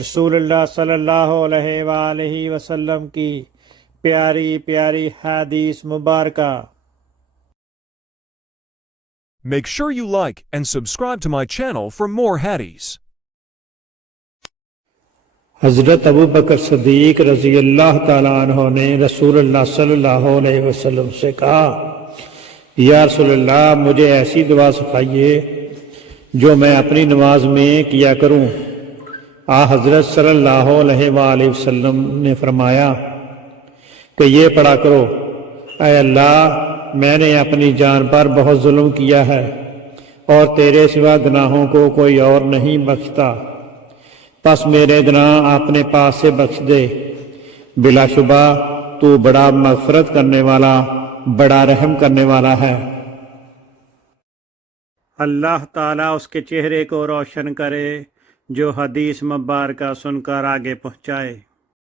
رسول اللہ صلی اللہ علیہ وآلہ وسلم کی پیاری پیاری حدیث مبارکہ۔ Make sure you like and subscribe to my channel for more hadiths. حضرت ابو بکر صدیق رضی اللہ تعالیٰ عنہ نے رسول اللہ صلی اللہ علیہ وسلم سے کہا، یا رسول اللہ، مجھے ایسی دعا سکھائیے جو میں اپنی نماز میں کیا کروں۔ حضرت صلی اللہ علیہ وآلہ وسلم نے فرمایا کہ یہ پڑھا کرو، اے اللہ، میں نے اپنی جان پر بہت ظلم کیا ہے اور تیرے سوا گناہوں کو کوئی اور نہیں بخشتا، پس میرے گناہ اپنے پاس سے بخش دے، بلا شبہ تو بڑا مغفرت کرنے والا، بڑا رحم کرنے والا ہے۔ اللہ تعالیٰ اس کے چہرے کو روشن کرے جو حدیث مبارکہ سن کر آگے پہنچائے۔